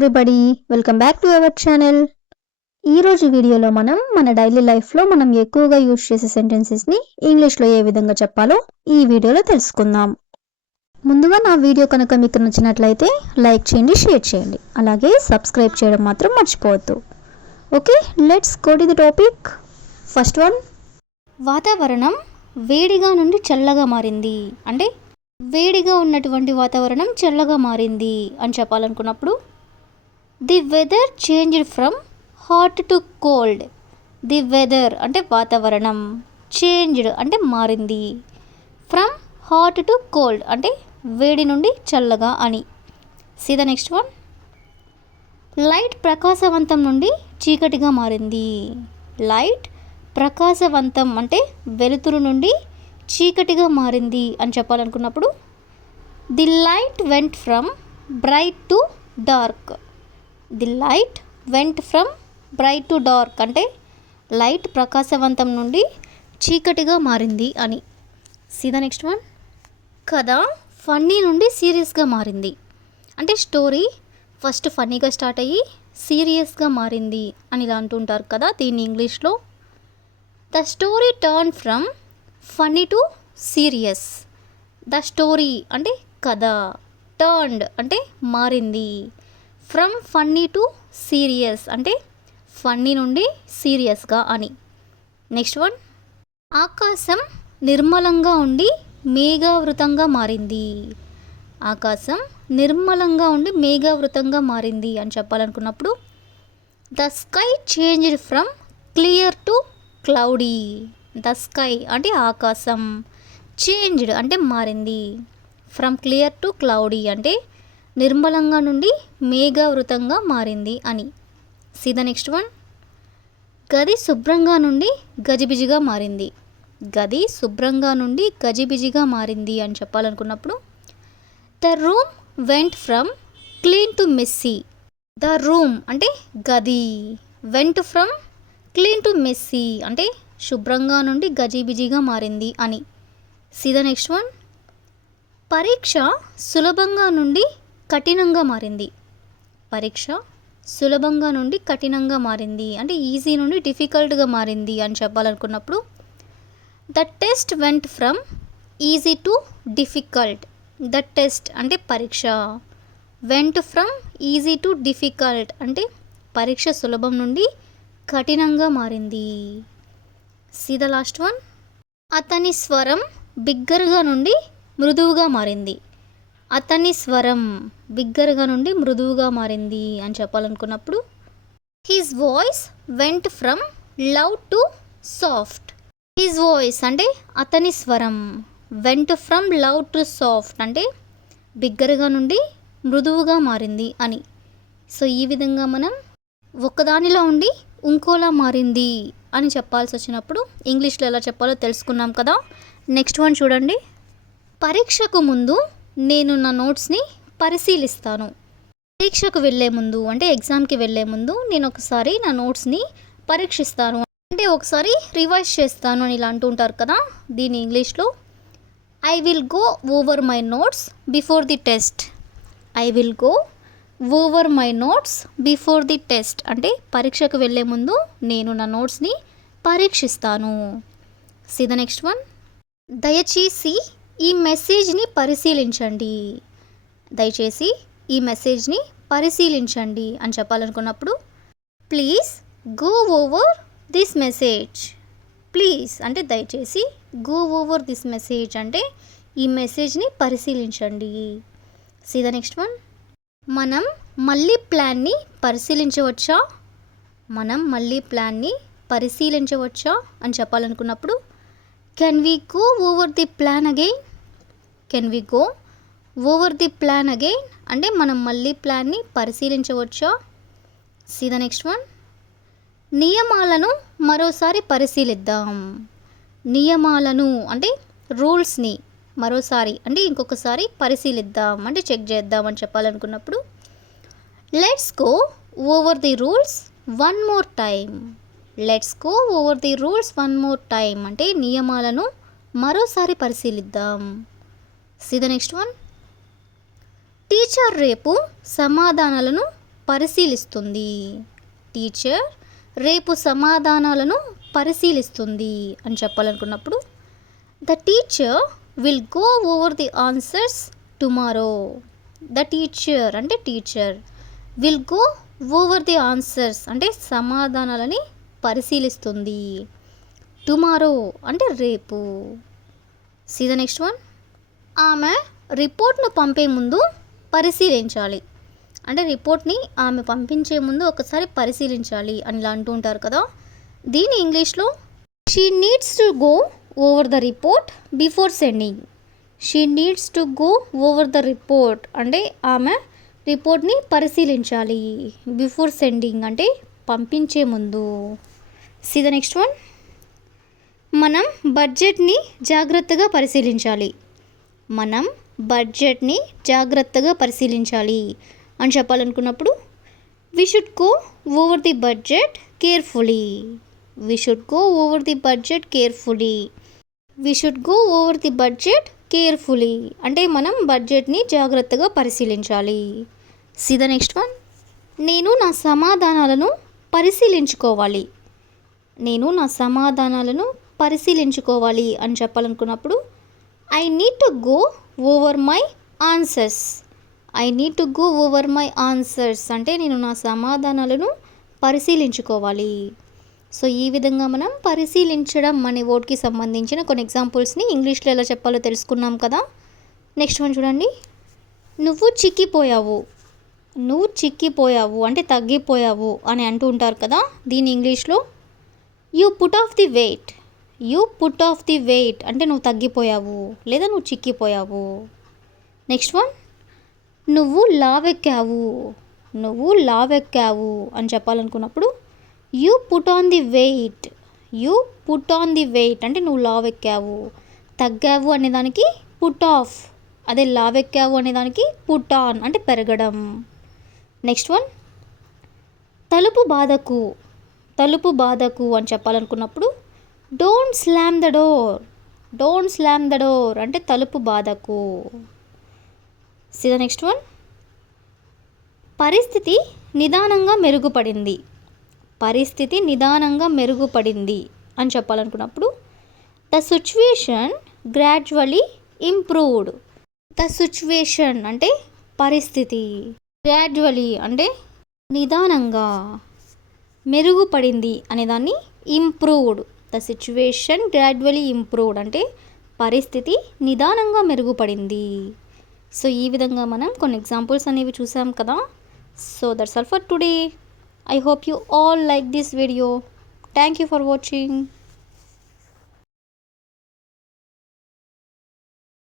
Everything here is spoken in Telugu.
Everybody, welcome back to our channel. ఈరోజు వీడియోలో మనం మన డైలీ లైఫ్లో మనం ఎక్కువగా యూజ్ చేసే సెంటెన్సెస్ని ఇంగ్లీష్లో ఏ విధంగా చెప్పాలో ఈ వీడియోలో తెలుసుకుందాం. ముందుగా నా వీడియో కనుక మీకు నచ్చినట్లయితే లైక్ చేయండి, షేర్ చేయండి, అలాగే సబ్స్క్రైబ్ చేయడం మాత్రం మర్చిపోవద్దు. Okay, let's go to the topic. First one, వాతావరణం వేడిగా నుండి చల్లగా మారింది. అంటే వేడిగా ఉన్నటువంటి వాతావరణం చల్లగా మారింది అని చెప్పాలనుకున్నప్పుడు the weather changed from hot to cold. The weather అంటే వాతావరణం, చేంజ్డ్ అంటే మారింది, ఫ్రమ్ హాట్ టు కోల్డ్ అంటే వేడి నుండి చల్లగా అని. See the next one, light ప్రకాశవంతం నుండి చీకటిగా మారింది. లైట్ ప్రకాశవంతం అంటే వెలుతురు నుండి చీకటిగా మారింది అని చెప్పాలనుకున్నప్పుడు the light went from bright to dark. The light went from bright to dark అంటే లైట్ ప్రకాశవంతం నుండి చీకటిగా మారింది అని. సీ ద నెక్స్ట్ వన్, కథ ఫన్నీ నుండి సీరియస్గా మారింది. అంటే స్టోరీ ఫస్ట్ ఫన్నీగా స్టార్ట్ అయ్యి సీరియస్గా మారింది అని ఇలా అంటుంటారు కదా, దీన్ని ఇంగ్లీష్లో the story turn from funny to serious. The story అంటే కథ, టర్న్డ్ అంటే మారింది, ఫ్రమ్ ఫన్నీ టు సీరియస్ అంటే ఫన్నీ నుండి సీరియస్గా అని. నెక్స్ట్ వన్, ఆకాశం నిర్మలంగా ఉండి మేఘావృతంగా మారింది. ఆకాశం నిర్మలంగా ఉండి మేఘావృతంగా మారింది అని చెప్పాలనుకున్నప్పుడు the sky changed from clear to cloudy. The sky అంటే ఆకాశం, చేంజ్డ్ అంటే మారింది, ఫ్రమ్ క్లియర్ టు క్లౌడీ అంటే నిర్మలంగా నుండి మేఘావృతంగా మారింది అని. సీ ద నెక్స్ట్ వన్, గది శుభ్రంగా నుండి గజిబిజిగా మారింది. గది శుభ్రంగా నుండి గజిబిజిగా మారింది అని చెప్పాలనుకున్నప్పుడు the room went from clean to messy. The room అంటే గది, went from clean to messy అంటే శుభ్రంగా నుండి గజిబిజిగా మారింది అని. సీ ద నెక్స్ట్ వన్, పరీక్ష సులభంగా నుండి కఠినంగా మారింది. పరీక్ష సులభంగా నుండి కఠినంగా మారింది అంటే ఈజీ నుండి డిఫికల్ట్గా మారింది అని చెప్పాలనుకున్నప్పుడు the test went from easy to difficult. The test అంటే పరీక్ష, went from easy to difficult అంటే పరీక్ష సులభం నుండి కఠినంగా మారింది. సీ ద లాస్ట్ వన్, అతని స్వరం బిగ్గరగా నుండి మృదువుగా మారింది. అతని స్వరం బిగ్గరగా నుండి మృదువుగా మారింది అని చెప్పాలనుకున్నప్పుడు his voice went from loud to soft. His voice అంటే అతని స్వరం, went from loud to soft అంటే బిగ్గరగా నుండి మృదువుగా మారింది అని. సో ఈ విధంగా మనం ఒకదానిలో ఉండి ఇంకోలా మారింది అని చెప్పాల్సి వచ్చినప్పుడు ఇంగ్లీష్లో ఎలా చెప్పాలో తెలుసుకున్నాం కదా. నెక్స్ట్ వన్ చూడండి, పరీక్షకు ముందు నేను నా నోట్స్ని పరిశీలిస్తాను. పరీక్షకు వెళ్ళే ముందు అంటే ఎగ్జామ్కి వెళ్ళే ముందు నేను ఒకసారి నా నోట్స్ని పరీక్షిస్తాను అంటే ఒకసారి రివైజ్ చేస్తాను అని ఇలా అంటుంటారు కదా, దీని ఇంగ్లీష్లో I will go over my notes before the test. I will go over my notes before the test అంటే పరీక్షకు వెళ్ళే ముందు నేను నా నోట్స్ని పరీక్షిస్తాను. సీ ద నెక్స్ట్ వన్, దయచేసి ఈ మెసేజ్ని పరిశీలించండి. దయచేసి ఈ మెసేజ్ని పరిశీలించండి అని చెప్పాలనుకున్నప్పుడు please go over this message. Please అంటే దయచేసి, గో ఓవర్ దిస్ మెసేజ్ అంటే ఈ మెసేజ్ని పరిశీలించండి. సీ ద నెక్స్ట్ వన్, మనం మళ్ళీ ప్లాన్ని పరిశీలించవచ్చా. మనం మళ్ళీ ప్లాన్ని పరిశీలించవచ్చా అని చెప్పాలనుకున్నప్పుడు can we go over the plan again. Can we go over the plan again అంటే మనం మళ్ళీ ప్లాన్ని పరిశీలించవచ్చా. సీ ద నెక్స్ట్ వన్, నియమాలను మరోసారి పరిశీలిద్దాం. నియమాలను అంటే రూల్స్ని మరోసారి అంటే ఇంకొకసారి పరిశీలిద్దాం అంటే చెక్ చేద్దాం అని చెప్పాలనుకున్నప్పుడు let's go over the rules one more time. Let's go over the rules one more time అంటే నియమాలను మరోసారి పరిశీలిద్దాం. See the next one, teacher రేపు సమాధానాలను పరిశీలిస్తుంది. టీచర్ రేపు సమాధానాలను పరిశీలిస్తుంది అని చెప్పాలనుకున్నప్పుడు the teacher will go over the answers tomorrow. The teacher అంటే teacher, will go over the answers అంటే సమాధానాలని పరిశీలిస్తుంది. టుమారో అంటే రేపు. See the next one. ఆమె రిపోర్ట్ను పంపే ముందు పరిశీలించాలి. అంటే రిపోర్ట్ని ఆమె పంపించే ముందు ఒకసారి పరిశీలించాలి అని ఇలా అంటూ ఉంటారు కదా. దీని ఇంగ్లీష్లో she needs to go over the report before sending. She needs to go over the report అంటే ఆమె రిపోర్ట్ని పరిశీలించాలి. బిఫోర్ సెండింగ్ అంటే పంపించే ముందు. See the next one. మనం బడ్జెట్ని జాగ్రత్తగా పరిశీలించాలి. మనం బడ్జెట్ని జాగ్రత్తగా పరిశీలించాలి అని చెప్పాలనుకున్నప్పుడు we should go over the budget carefully. We should go over the budget carefully. We should go over the budget carefully అంటే మనం బడ్జెట్ని జాగ్రత్తగా పరిశీలించాలి. See the next one. నేను నా సమాధానాలను పరిశీలించుకోవాలి. నేను నా సమాధానాలను పరిశీలించుకోవాలి అని చెప్పాలనుకున్నప్పుడు I need to go over my answers. I need to go over my answers అంటే నేను నా సమాధానాలను పరిశీలించుకోవాలి. సో ఈ విధంగా మనం పరిశీలించడం అనే వర్డ్కి సంబంధించిన కొన్ని ఎగ్జాంపుల్స్ని ఇంగ్లీష్లో ఎలా చెప్పాలో తెలుసుకున్నాం కదా. నెక్స్ట్ వన్ చూడండి. నువ్వు చిక్కిపోయావు. నువ్వు చిక్కిపోయావు అంటే తగ్గిపోయావు అని అంటూ ఉంటారు కదా. దీని ఇంగ్లీష్లో you put off the weight. You put off the weight అంటే నువ్వు తగ్గిపోయావు లేదా నువ్వు చిక్కిపోయావు. Next one. నువ్వు లావెక్కావు. నువ్వు లావెక్కావు అని చెప్పాలనుకున్నప్పుడు you put on the weight. You put on the weight అంటే నువ్వు లావెక్కావు. తగ్గావు అనేదానికి పుట్ ఆఫ్, అదే లావెక్కావు అనేదానికి పుట్ ఆన్ అంటే పెరగడం. Next one. తలుపు బాధకు. తలుపు బాధకు అని చెప్పాలనుకున్నప్పుడు don't slam the door. Don't slam the door అంటే తలుపు బాధకు. See the next one. పరిస్థితి నిదానంగా మెరుగుపడింది. పరిస్థితి నిదానంగా మెరుగుపడింది అని చెప్పాలనుకున్నప్పుడు the situation gradually improved. The situation అంటే పరిస్థితి, గ్రాడ్యువలీ అంటే నిదానంగా, మెరుగుపడింది అనేదాన్ని improved. The situation gradually improved అంటే పరిస్థితి నిదానంగా మెరుగుపడింది. సో ఈ విధంగా మనం కొన్ని ఎగ్జాంపుల్స్ అనేవి చూసాం కదా. So that's all for today. I hope you all like this video. Thank you for watching.